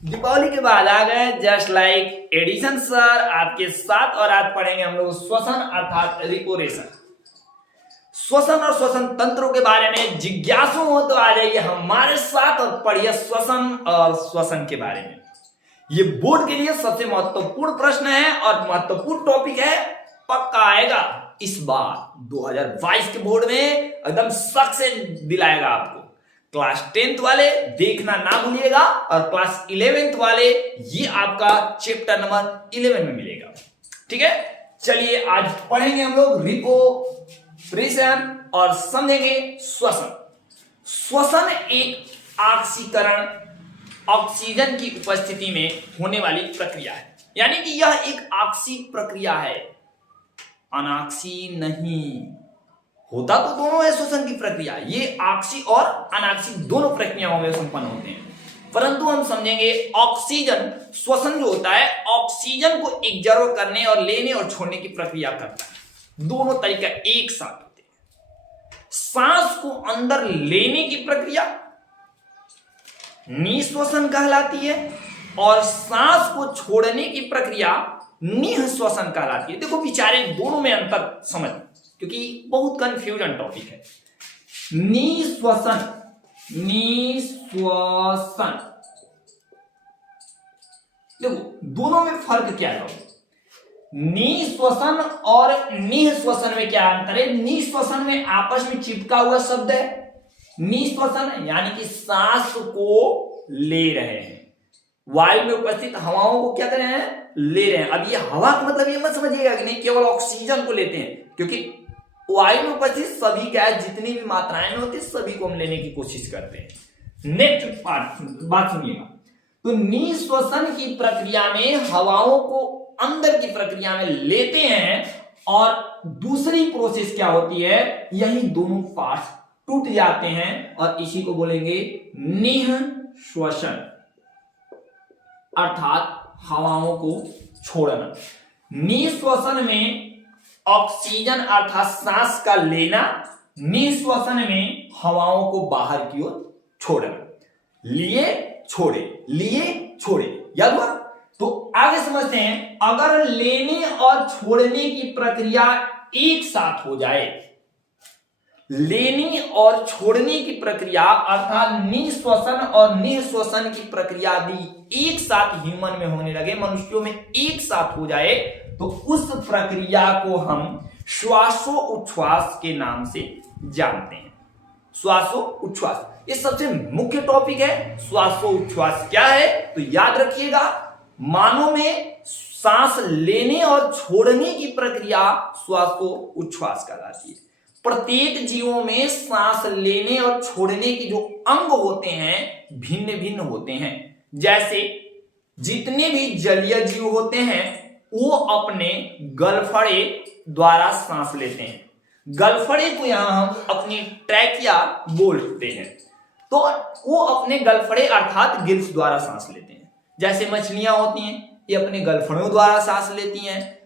दीपावली के बाद आ गए जस्ट लाइक एडिशन सर आपके साथ। और आज पढ़ेंगे हम लोग श्वसन अर्थात रिपोरेशन। श्वसन और श्वसन तंत्रों के बारे में जिज्ञासु हो तो आ जाइए हमारे साथ और पढ़िए श्वसन और श्वसन के बारे में। ये बोर्ड के लिए सबसे महत्वपूर्ण प्रश्न है और महत्वपूर्ण टॉपिक है, पक्का आएगा इस बार 2022 के बोर्ड में, एकदम शक से दिलाएगा आपको। क्लास 10th वाले देखना ना भूलिएगा और क्लास 11th वाले ये आपका चैप्टर नंबर 11 में मिलेगा। ठीक है, चलिए आज पढ़ेंगे हम लोग रिपोरेशन और समझेंगे श्वसन। श्वसन एक ऑक्सीकरण, ऑक्सीजन की उपस्थिति में होने वाली प्रक्रिया है, यानी कि यह एक ऑक्सी प्रक्रिया है, अनाक्सी नहीं। होता तो दोनों है श्वसन की प्रक्रिया, ये ऑक्सी और अनाक्सी दोनों प्रक्रियाओं में संपन्न होते हैं, परंतु हम समझेंगे ऑक्सीजन श्वसन जो होता है ऑक्सीजन को एब्जॉर्ब करने और लेने और छोड़ने की प्रक्रिया करता है। दोनों तरीका एक साथ होते हैं। सांस को अंदर लेने की प्रक्रिया निःश्वसन कहलाती है और सांस को छोड़ने की प्रक्रिया निःश्वसन कहलाती है। देखो बेचारे दोनों में अंतर समझ, क्योंकि बहुत कंफ्यूजन टॉपिक है। निःश्वसन, निःश्वसन, देखो दोनों में फर्क क्या है। निःश्वसन और निःश्वसन में क्या अंतर है? निःश्वसन में आपस में चिपका हुआ शब्द है। निःश्वसन यानी कि सांस को ले रहे हैं, वायु में उपस्थित हवाओं को क्या कर रहे हैं? ले रहे हैं। अब ये हवा का मतलब ये मत समझिएगा कि नहीं केवल ऑक्सीजन को लेते हैं, क्योंकि वायु में उपस्थित सभी क्या है, जितनी भी मात्राएं में होती है सभी को हम लेने की कोशिश करते हैं। नेक्स्ट बात सुनिएगा, तो निःश्वसन की प्रक्रिया में हवाओं को अंदर की प्रक्रिया में लेते हैं और दूसरी प्रोसेस क्या होती है, यही दोनों पार्ट टूट जाते हैं और इसी को बोलेंगे निःश्वसन, अर्थात हवाओं को छोड़ना। निःश्वसन में ऑक्सीजन अर्थात सांस का लेना, निःश्वसन में हवाओं को बाहर की ओर छोड़ना। लिए छोड़े, लिए छोड़े, याद हुआ? तो आगे समझते हैं, अगर लेने और छोड़ने की प्रक्रिया एक साथ हो जाए, लेने और छोड़ने की प्रक्रिया अर्थात निःश्वसन और निःश्वसन की प्रक्रिया भी एक साथ ह्यूमन में होने लगे, मनुष्यों में एक साथ हो जाए, तो उस प्रक्रिया को हम श्वासोच्छ्वास के नाम से जानते हैं। श्वासोच्छ्वास ये सबसे मुख्य टॉपिक है। श्वासोच्छ्वास क्या है तो याद रखिएगा, मानव में सांस लेने और छोड़ने की प्रक्रिया श्वासोच्छ्वास कहलाती है। प्रत्येक जीवों में सांस लेने और छोड़ने के जो अंग होते हैं भिन्न भिन्न होते हैं। जैसे जितने भी जलीय जीव होते हैं वो अपने गलफड़े द्वारा सांस लेते हैं। गलफड़े को यहां हम अपनी ट्रैकिया बोलते हैं, तो वो अपने गलफड़े अर्थात गिल्स द्वारा सांस लेते हैं। जैसे मछलियां होती हैं ये अपने गलफड़ों द्वारा सांस लेती हैं।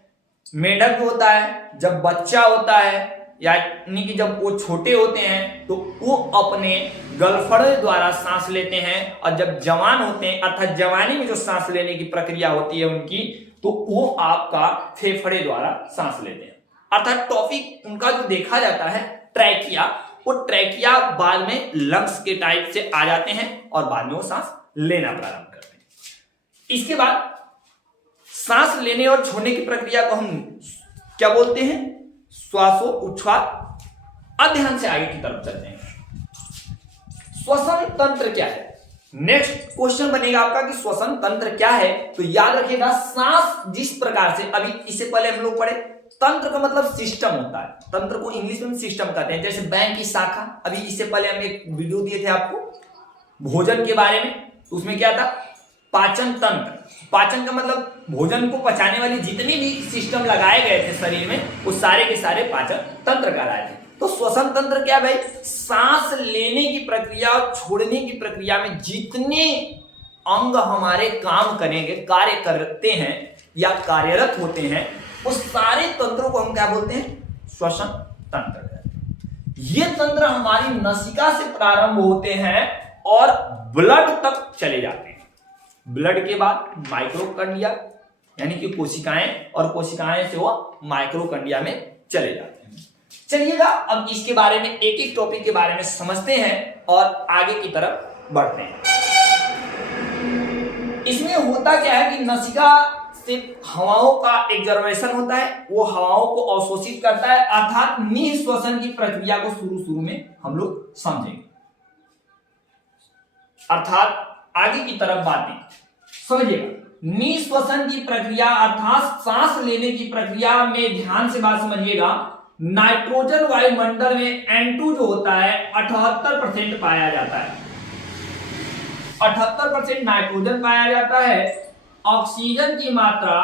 मेढक होता है जब बच्चा होता है यानी कि जब वो छोटे होते हैं तो वो अपने गलफड़े द्वारा सांस लेते हैं, और जब जवान होते हैं अर्थात जवानी में जो सांस लेने की प्रक्रिया होती है उनकी, तो वो आपका फेफड़े द्वारा सांस लेते हैं। अर्थात टॉपिक उनका जो देखा जाता है ट्रैकिया, वो ट्रैकिया बाद में लंग्स के टाइप से आ जाते हैं और बाद में वो सांस लेना प्रारंभ करते हैं। इसके बाद सांस लेने और छोड़ने की प्रक्रिया को हम क्या बोलते हैं? श्वासोच्छ्वास। अध्ययन से आगे की तरफ चलते हैं। श्वसन तंत्र क्या है? नेक्स्ट क्वेश्चन बनेगा आपका कि श्वसन तंत्र क्या है, तो याद रखिएगा सांस जिस प्रकार से, अभी इससे पहले हम लोग पढ़े तंत्र का मतलब सिस्टम होता है। तंत्र को इंग्लिश में सिस्टम कहते हैं। जैसे बैंक की शाखा, अभी इससे पहले हम एक वीडियो दिए थे आपको भोजन के बारे में, तो उसमें क्या था? पाचन तंत्र। पाचन का मतलब भोजन को पचाने वाली जितनी भी सिस्टम लगाए गए थे शरीर में, वो सारे के सारे पाचन तंत्र कहलाए थे। तो श्वसन तंत्र क्या भाई? सांस लेने की प्रक्रिया और छोड़ने की प्रक्रिया में जितने अंग हमारे काम करेंगे, कार्य करते हैं या कार्यरत होते हैं, उस सारे तंत्रों को हम क्या बोलते हैं? श्वसन तंत्र कहते हैं। ये तंत्र हमारी नसिका से प्रारंभ होते हैं और ब्लड तक चले जाते हैं। ब्लड के बाद माइक्रोकंडिया यानी कि कोशिकाएं, और कोशिकाएं से वो माइक्रोकंडिया में चले जाते हैं। चलिएगा अब इसके बारे में एक एक टॉपिक के बारे में समझते हैं और आगे की तरफ बढ़ते हैं। इसमें होता क्या है कि नसिका से हवाओं का एग्जर्वेशन होता है, वो हवाओं को अवशोषित करता है, अर्थात निःश्वसन की प्रक्रिया को शुरू में हम लोग समझेंगे। अर्थात आगे की तरफ बातें समझिएगा। निःश्वसन की प्रक्रिया अर्थात सांस लेने की प्रक्रिया में ध्यान से बात समझिएगा। नाइट्रोजन वायुमंडल में N2 जो होता है 78% पाया जाता है, 78% नाइट्रोजन पाया जाता है। ऑक्सीजन की मात्रा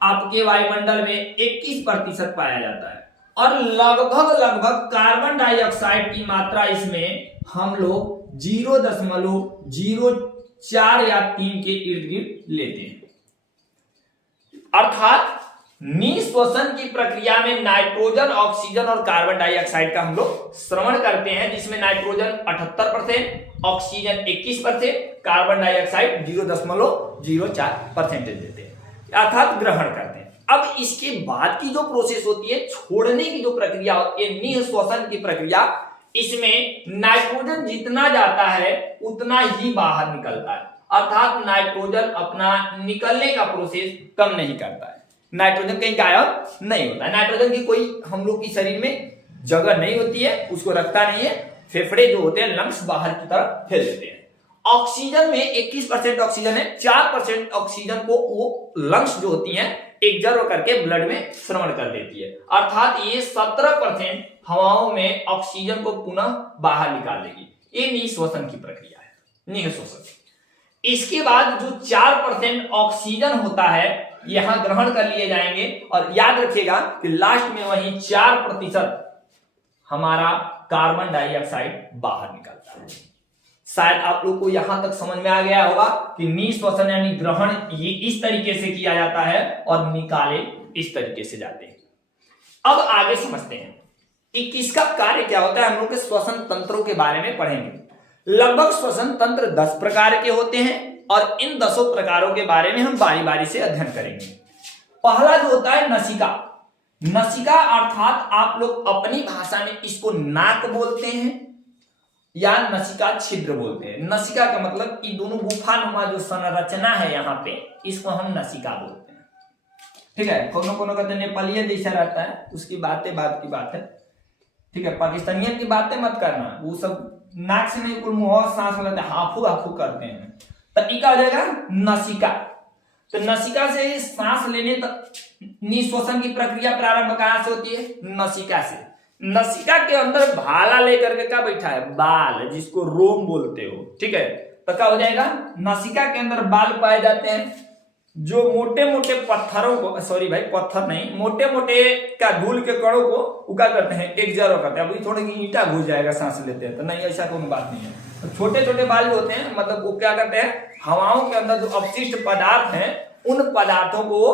आपके वायुमंडल में 21% पाया जाता है, और लगभग कार्बन डाइऑक्साइड की मात्रा इसमें हम लोग 0.04 या 3 के इर्द गिर्द लेते हैं। अर्थात निःश्वसन की प्रक्रिया में नाइट्रोजन, ऑक्सीजन और कार्बन डाइऑक्साइड का हम लोग श्रवण करते हैं, जिसमें नाइट्रोजन 78%, ऑक्सीजन 21%, कार्बन डाइऑक्साइड 0.04% देते हैं, अर्थात ग्रहण करते हैं। अब इसके बाद की जो प्रोसेस होती है, छोड़ने की जो प्रक्रिया होती है, निःश्वसन की प्रक्रिया, इसमें नाइट्रोजन जितना जाता है उतना ही बाहर निकलता है, अर्थात नाइट्रोजन अपना निकलने का प्रोसेस कम नहीं करता है। नाइट्रोजन कहीं गायब नहीं होता है। नाइट्रोजन की कोई हम लोग की शरीर में जगह नहीं होती है, उसको रखता नहीं है। फेफड़े जो होते हैं, लंग्स बाहर की तरफ फैल देते हैं। ऑक्सीजन में 21% ऑक्सीजन है, 4% ऑक्सीजन को वो लंग्स जो होती हैं एग्जर्व करके ब्लड में श्रवण कर देती है, अर्थात ये 17% हवाओं में ऑक्सीजन को पुनः बाहर निकाल देगी। ये निःश्वसन की प्रक्रिया है, निःश्वसन। इसके बाद जो 4% ऑक्सीजन होता है यहां ग्रहण कर लिए जाएंगे, और याद रखिएगा कि लास्ट में वही 4% हमारा कार्बन डाइऑक्साइड बाहर निकलता है। शायद आप लोग को यहां तक समझ में आ गया होगा कि निःश्वसन यानी ग्रहण ये इस तरीके से किया जाता है और निकाले इस तरीके से जाते हैं। अब आगे समझते हैं कि किसका कार्य क्या होता है। हम लोग के श्वसन तंत्रों के बारे में पढ़ेंगे। लगभग श्वसन तंत्र 10 प्रकार के होते हैं, और इन 10 प्रकारों के बारे में हम बारी बारी से अध्ययन करेंगे। पहला जो होता है नसिका। नसिका अर्थात आप लोग अपनी भाषा में इसको नाक बोलते हैं या नसिका छिद्र बोलते हैं। नसिका का मतलब कि दोनों गुफानुमा जो संरचना है यहाँ पे, इसको हम नसिका बोलते हैं। ठीक है, कोनो का तो नेपाली जैसा रहता है, उसकी बात की बात है। ठीक है, पाकिस्तानियन की बातें मत करना, वो सब नाक से नहीं, कुल मुंह सांस लेते हैं, हाफू करते हैं। तो क्या हो जाएगा नसिका। तो नसिका से सांस लेने तक निःश्वसन की प्रक्रिया प्रारंभ कहां से होती है? नसिका से। नसिका के अंदर भाला लेकर के क्या बैठा है? बाल, जिसको रोम बोलते हो। ठीक है, तो क्या हो जाएगा? नसिका के अंदर बाल पाए जाते हैं, जो मोटे मोटे पत्थरों को, सॉरी भाई पत्थर नहीं, मोटे मोटे का धूल के कणों को क्या करते हैं? एग्जर्व करते हैं। अभी थोड़ी ईंटा घुस जाएगा सांस लेते हैं, तो नहीं, ऐसा कोई बात नहीं है। तो छोटे छोटे बाल जो होते हैं, मतलब वो क्या करते हैं? हवाओं के अंदर जो अपशिष्ट पदार्थ हैं, उन पदार्थों को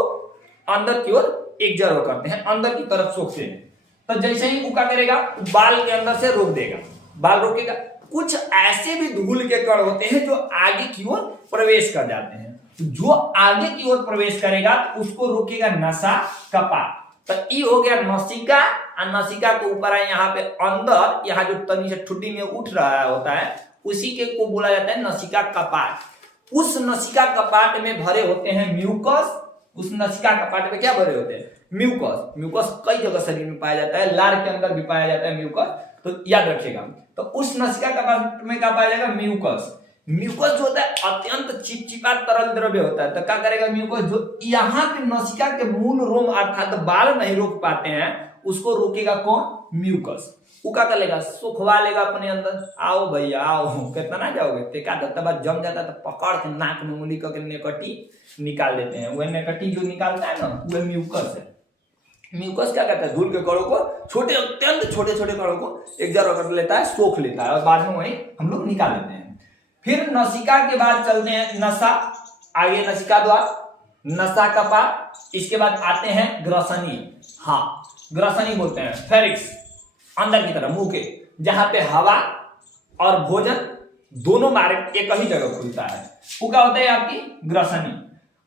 अंदर की ओर एग्जर्व करते हैं, अंदर की तरफ सोखते हैं। तो जैसे ही वो क्या करेगा? बाल के अंदर से रोक देगा, बाल रोकेगा। कुछ ऐसे भी धूल के कण होते हैं जो आगे की ओर प्रवेश कर जाते हैं। जो आगे की ओर प्रवेश करेगा उसको रोकेगा नसा कपाट। तो ये हो गया नसिका। और नसिका के ऊपर है यहाँ पे अंदर, यहाँ जो तनी से ठुड्डी में उठ रहा होता है, उसी के को बोला जाता है नसिका कपाट। उस नसिका कपाट में भरे होते हैं म्यूकस। उस नसिका कपाट में क्या भरे होते हैं? म्यूकस। म्यूकस कई जगह शरीर में पाया जाता है, लार के अंदर भी पाया जाता है म्यूकस, तो याद रखिएगा। तो उस नसिका कपाट में क्या पाया जाएगा? म्यूकस। म्यूकस जो होता है अत्यंत चिपचिपा तरल द्रव्य होता है। तो क्या करेगा म्यूकस? जो यहाँ पे नसिका के मूल रोम अर्थात बाल नहीं रोक पाते हैं, उसको रोकेगा कौन? म्यूकस। वो क्या करेगा? सुखवा लेगा अपने अंदर। आओ भैया आओ, कितना जाओगे? टेका दत्ता बाद जम जाता है तो पकड़ के नाक में उंगली करके नेकटी निकाल देते हैं। वह नेकटी जो निकालता है ना, वह म्यूकस है। म्यूकस क्या करता है? धूल के कणों को, छोटे अत्यंत छोटे छोटे कणों को एग्जर्व कर लेता है, सोख लेता है, और बाद में वही हम लोग निकाल लेते हैं। फिर नसिका के बाद चलते हैं नसा, आगे नसिका द्वार, नसा कपाट, इसके बाद आते हैं ग्रसनी। हाँ, ग्रसनी बोलते हैं फेरिक्स, अंदर की तरफ मुंह के, जहां पे हवा और भोजन दोनों मार्ग एक ही जगह खुलता है, वो क्या होता है आपकी ग्रसनी।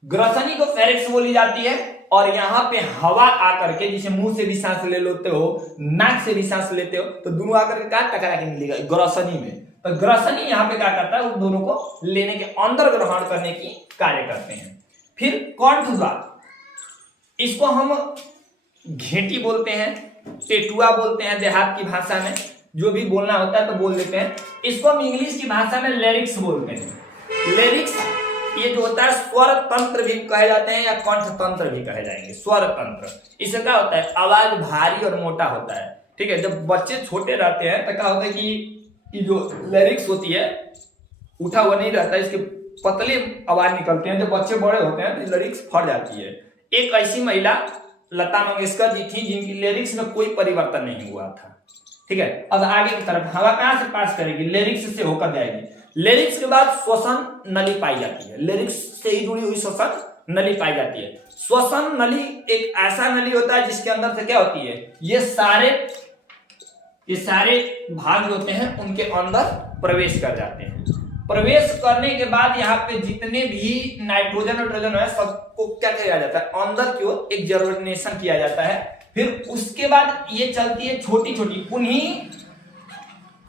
ग्रसनी को फेरिक्स बोली जाती है, और यहाँ पे हवा आकर के, जिसे मुंह से भी सांस ले लेते हो, नाक से भी सांस लेते हो, तो दोनों आकर के कहाँ टकरा के मिलेगा, ग्रसनी में। तो ग्रसनी यहाँ पे क्या करता है, उस दोनों को लेने के अंदर ग्रहण करने की कार्य करते हैं। फिर कंठ द्वार, इसको हम घेंटी बोलते हैं, टेटुआ बोलते हैं देहात की भाषा में, जो भी बोलना होता है तो बोल देते हैं। इसको हम इंग्लिश की भाषा में लेरिक्स बोलते हैं। लेरिक्स ये जो होता है स्वर तंत्र भी कहे जाते हैं, या कंठ तंत्र भी कहे जाएंगे। स्वर तंत्र, इससे क्या होता है, आवाज भारी और मोटा होता है। ठीक है, जब बच्चे छोटे रहते हैं तो क्या होता है कि जो लेरिक्स होती है उठा हुआ नहीं रहता है, इसके पतले आवाज निकलते हैं। जब बच्चे बड़े होते हैं तो लेरिक्स फट जाती है। एक ऐसी महिला लता मंगेशकर जी थी जिनकी लेरिक्स में कोई परिवर्तन नहीं हुआ था। ठीक है, अब आगे की तरफ हवा कहां से पास करेगी, लेरिक्स से होकर जाएगी। लेरिक्स के बाद श्वसन नली पाई जाती है, लेरिक्स से ही जुड़ी हुई श्वसन नली पाई जाती है। श्वसन नली एक ऐसा नली होता है जिसके अंदर से क्या होती है, ये सारे भाग जो होते हैं उनके अंदर प्रवेश कर जाते हैं। प्रवेश करने के बाद यहाँ पे जितने भी नाइट्रोजन नाइट्रोजन है सबको क्या किया जाता है, अंदर की ओर एक जर्मिनेशन किया जाता है। फिर उसके बाद ये चलती है छोटी छोटी,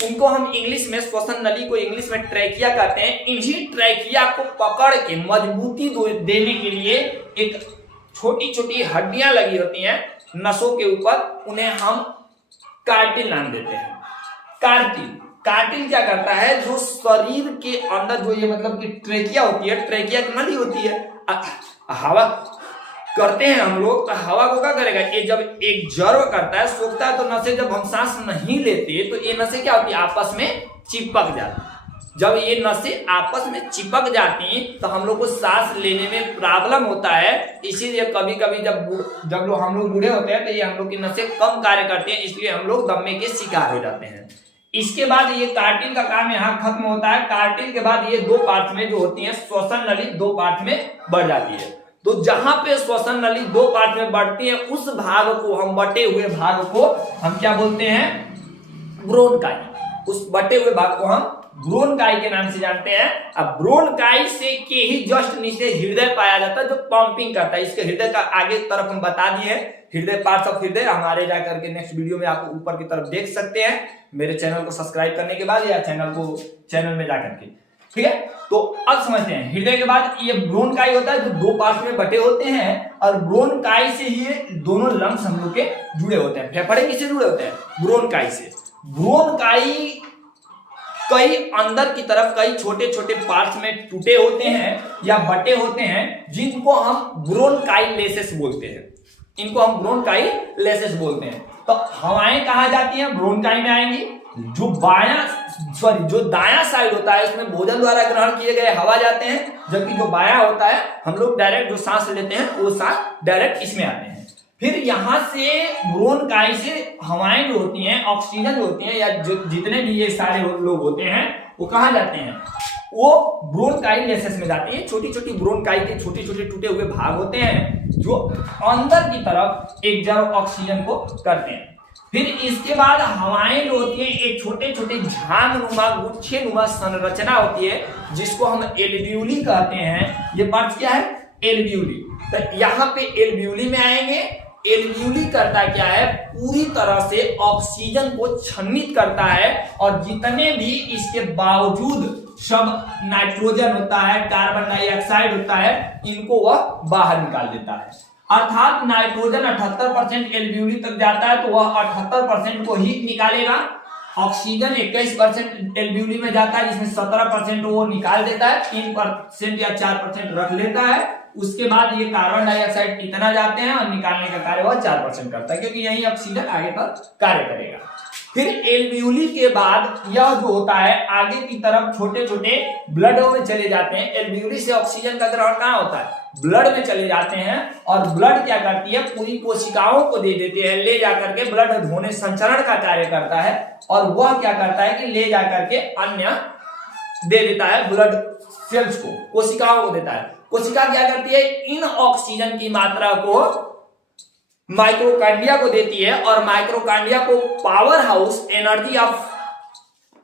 उनको हम इंग्लिश में, श्वसन नली को इंग्लिश में ट्रैकिया कहते हैं। इन्हीं ट्रैकिया को पकड़ के मजबूती देने के लिए एक छोटी छोटी हड्डियां लगी होती हैं नसों के ऊपर, उन्हें हम कार्टिल नाम देते हैं। कार्टिल क्या करता है, जो शरीर के अंदर जो ये मतलब कि ट्रैकिया होती है, ट्रैकिया की नली होती है, हवा करते हैं हम लोग, तो हवा को क्या करेगा, ये जब एक जर्व करता है, सोखता है, तो नसें जब हम सांस नहीं लेते तो ये नसें क्या होती है, आपस में चिपक जाती। जब ये नसें आपस में चिपक जाती तो हम लोग को सांस लेने में प्रॉब्लम होता है। इसीलिए कभी कभी जब हम लोग बूढ़े होते हैं तो ये हम लोग की नसें कम कार्य करती हैं, इसलिए हम लोग दमे के शिकार हो जाते हैं। इसके बाद ये कार्टिल का काम यहाँ खत्म होता है। कार्टिल के बाद ये दो पार्ट में जो होती है, श्वसन नली दो पार्ट में बढ़ जाती है। तो जहां पे श्वसन नली दो पार्ट में बढ़ती है, उस भाग को हम, बटे हुए भाग को हम क्या बोलते हैं, ब्रोनकाई। उस बटे हुए भाग को हम ब्रोनकाई के नाम से जानते हैं। अब ब्रोनकाई से के ही जस्ट नीचे हृदय पाया जाता है, जो पंपिंग करता है। इसके हृदय का आगे तरफ हम बता दिए, हृदय, पार्ट्स ऑफ हृदय हमारे जाकर के नेक्स्ट वीडियो में आप ऊपर की तरफ देख सकते हैं, मेरे चैनल को सब्सक्राइब करने के बाद, या चैनल में जाकर के। ठीक है, तो अब समझते हैं, हृदय के बाद ये ब्रोनकाई होता है, जो दो पार्ट में बटे होते हैं, और ब्रोनकाई से ही दोनों लंग्स हम लोग के जुड़े होते हैं। फेफड़े किससे जुड़े होते हैं, ब्रोनकाई से। ब्रोनकाई कई अंदर की तरफ कई छोटे छोटे पार्ट्स में टूटे होते हैं या बटे होते हैं, जिनको हम ब्रोनकाइलेसेस बोलते हैं। इनको हम ब्रोनकाइलेसेस बोलते हैं। तो हवाएं कहाँ जाती हैं, ब्रोनकाई में आएंगी। जो दायां साइड होता है, उसमें भोजन द्वारा ग्रहण किए गए हवा जाते हैं, जबकि जो बायां होता है, हम लोग डायरेक्ट जो सांस लेते हैं वो सांस डायरेक्ट इसमें आते हैं। फिर यहां से ब्रोनकाई से हवाएं जो होती हैं, ऑक्सीजन जो होती है, या जो जितने भी ये सारे लोग होते हैं, वो कहाँ जाते हैं, वो ब्रोनकाइलेसेस में जाते हैं। छोटी छोटी ब्रोनकाई के छोटे छोटे टूटे हुए भाग होते हैं, जो अंदर की तरफ एक जर्व ऑक्सीजन को करते हैं। फिर इसके बाद हवाएं जो होती है, एक छोटे छोटे झाग नुमा, गुच्छे नुमा संरचना होती है, जिसको हम एल्वियोली कहते हैं। ये पार्ट क्या है, एल्वियोली। तो यहाँ पे एल्वियोली में आएंगे। एल्वियोली करता क्या है, पूरी तरह से ऑक्सीजन को छन्नित करता है, और जितने भी इसके बावजूद सब नाइट्रोजन होता है, कार्बन डाइऑक्साइड होता है, इनको वह बाहर निकाल देता है। अर्थात नाइट्रोजन 78% एल्वियोली तक जाता है, तो वह 78% को ही निकालेगा। ऑक्सीजन 21% एल्वियोली में जाता है, जिसमें 17% वो निकाल देता है, 3% या 4% रख लेता है। उसके बाद ये कार्बन डाइऑक्साइड इतना जाते हैं, और निकालने का कार्य वह 4% करता है, क्योंकि यही ऑक्सीजन आगे तक कार्य करेगा। फिर एल्वियोली के बाद यह जो होता है, आगे की तरफ छोटे छोटे ब्लडों में चले जाते हैं। एल्वियोली से ऑक्सीजन का ग्रहण कहाँ होता है, ब्लड में चले जाते हैं, और ब्लड क्या करती है, पूरी कोशिकाओं को दे देते हैं, ले जाकर के ब्लड धोने संचरण का कार्य करता है। और वह क्या करता है कि ले जाकर के अन्य दे देता है, ब्लड सेल्स को, कोशिकाओं को देता है। कोशिका क्या करती है, इन ऑक्सीजन की मात्रा को माइक्रोकांडिया को देती है, और माइक्रोकांडिया को पावर हाउस एनर्जी ऑफ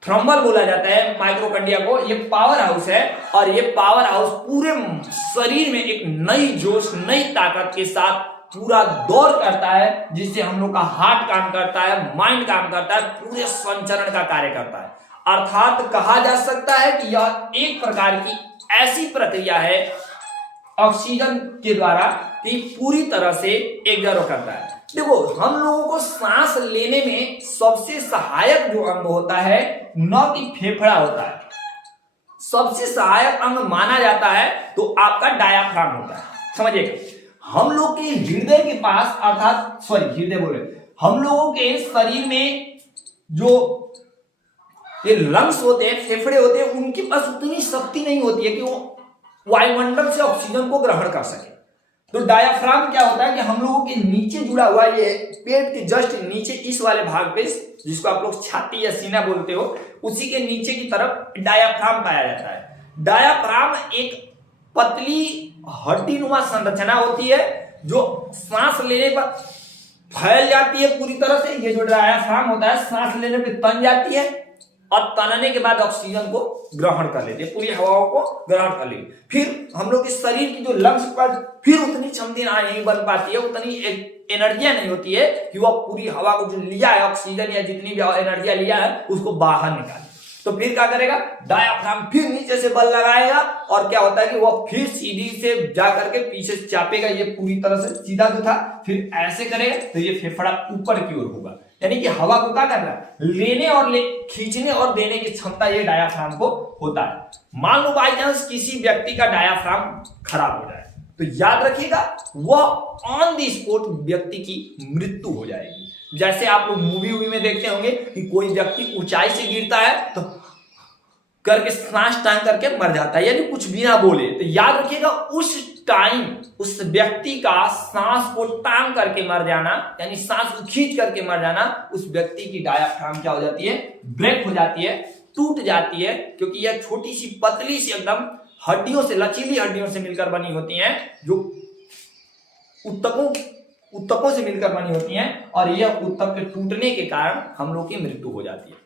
थ्रम्बल बोला जाता है माइटोकॉन्ड्रिया को। ये पावर हाउस है और ये पावर हाउस पूरे शरीर में एक नई जोश, नई ताकत के साथ पूरा दौड़ करता है, जिससे हम लोग का हार्ट काम करता है, माइंड काम करता है, पूरे संचरण का कार्य करता है। अर्थात कहा जा सकता है कि यह एक प्रकार की ऐसी प्रक्रिया है ऑक्सीजन के द्वारा कि पूरी तरह से एग्जर्व करता है। देखो, हम लोगों को सांस लेने में सबसे सहायक जो अंग होता है न कि फेफड़ा होता है, सबसे सहायक अंग माना जाता है तो आपका डायाफ्राम होता है। समझिएगा, हम लोग के हृदय के पास, अर्थात हृदय बोले, हम लोगों के शरीर में जो ये लंग्स होते हैं, फेफड़े होते हैं, उनके पास उतनी शक्ति नहीं होती है कि वो वायुमंडल से ऑक्सीजन को ग्रहण कर सके। तो डायाफ्राम क्या होता है कि हम लोगों के नीचे जुड़ा हुआ, ये पेट के जस्ट नीचे इस वाले भाग पे, जिसको आप लोग छाती या सीना बोलते हो, उसी के नीचे की तरफ डायाफ्राम पाया जाता है। डायाफ्राम एक पतली हड्डीनुमा संरचना होती है जो सांस लेने पर फैल जाती है पूरी तरह से। ये जो डायाफ्राम होता है सांस लेने पे तन जाती है और तनने के बाद ऑक्सीजन को ग्रहण कर लेती है, पूरी हवाओं को ग्रहण कर लेती है। फिर हम लोग इस शरीर की जो लंग्स पर फिर उतनी क्षमता नहीं बन पाती है, उतनी एनर्जियां नहीं होती है कि वह पूरी हवा को जो लिया है, ऑक्सीजन या जितनी भी एनर्जियां लिया है, उसको बाहर निकाले। तो फिर क्या करेगा, डायाफ्राम फिर नीचे से बल लगाएगा और क्या होता है कि वह फिर सीधी से जाकर के पीछे चापेगा, ये पूरी तरह से सीधा जो था, फिर ऐसे करेगा तो ये फेफड़ा ऊपर की ओर होगा। यानी कि हवा को क्या करना है, लेने और खींचने और देने की क्षमता ये डायाफ्राम को होता है। मान लो बाई चांस किसी व्यक्ति का डायाफ्राम खराब हो जाए तो याद रखिएगा वह ऑन द स्पॉट व्यक्ति की मृत्यु हो जाएगी। जैसे आप लोग मूवी में देखते होंगे कि कोई व्यक्ति ऊंचाई से गिरता है तो करके सांस टांग करके मर जाता है, यानी कुछ भी ना बोले। तो याद रखिएगा उस टाइम उस व्यक्ति का सांस को टांग करके मर जाना, यानी सांस को खींच करके मर जाना, उस व्यक्ति की डायाफ्राम क्या हो जाती है, ब्रेक हो जाती है, टूट जाती है। क्योंकि यह छोटी सी पतली सी एकदम हड्डियों से, लचीली हड्डियों से मिलकर बनी होती हैं, जो उत्तकों से मिलकर बनी होती हैं, और यह उत्तक के टूटने के कारण हम लोग की मृत्यु हो जाती है।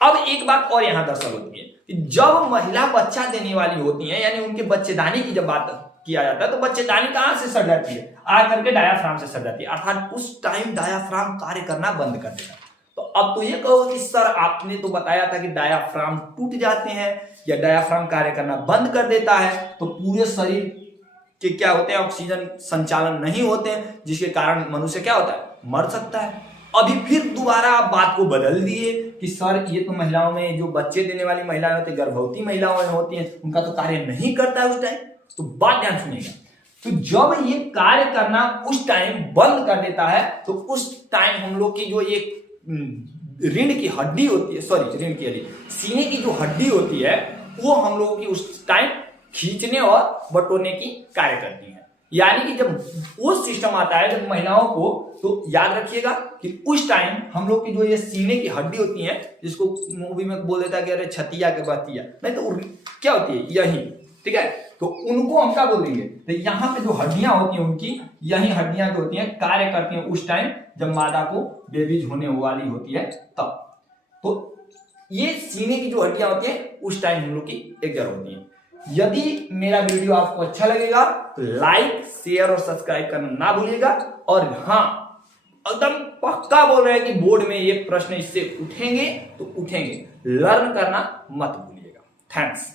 अब एक बात और यहां दरअसल होती है कि जब महिला बच्चा देने वाली होती है, यानी उनके बच्चेदानी की जब बात किया जाता है, तो बच्चेदानी कहां से सड़ जाती है, आकर के डायाफ्राम से सड़ जाती है। अर्थात उस टाइम डायाफ्राम कार्य करना बंद कर देता है। तो अब तो ये कहो कि सर आपने तो बताया था कि डायाफ्राम टूट जाते हैं या डायाफ्राम कार्य करना बंद कर देता है, तो पूरे शरीर के क्या होते हैं, ऑक्सीजन संचालन नहीं होते हैं, जिसके कारण मनुष्य क्या होता है, मर सकता है। अभी फिर दोबारा आप बात को बदल दिए कि सर ये तो महिलाओं में, जो बच्चे देने वाली महिलाएं होती है, गर्भवती महिलाओं में होती हैं, उनका तो कार्य नहीं करता है उस टाइम। तो बात ध्यान सुनिएगा, तो जब ये कार्य करना उस टाइम बंद कर देता है, तो उस टाइम हम लोग की जो एक रीढ़ की हड्डी होती है, रीढ़ की हड्डी, सीने की जो हड्डी होती है, वो हम लोगों की उस टाइम खींचने और बटोरने की कार्य करती है। यानी कि जब वो सिस्टम आता है जब महिलाओं को, तो याद रखिएगा कि उस टाइम हम लोग की जो ये सीने की हड्डी होती है, जिसको मूवी में बोल देता है कि अरे छतिया के बतिया, नहीं तो क्या होती है, यही, ठीक है, तो उनको हम क्या बोलेंगे, तो यहाँ पे जो हड्डियां होती हैं उनकी, यही हड्डियां जो होती हैं कार्य करती हैं उस टाइम जब मादा को बेबीज होने वाली होती है तब। तो ये सीने की जो हड्डियां होती हैं उस टाइम हम लोग की एग्जर होती हैं। यदि मेरा वीडियो आपको अच्छा लगेगा तो लाइक, शेयर और सब्सक्राइब करना ना भूलिएगा। और हाँ, एकदम पक्का बोल रहे हैं कि बोर्ड में ये प्रश्न इससे उठेंगे तो उठेंगे, लर्न करना मत भूलिएगा। थैंक्स।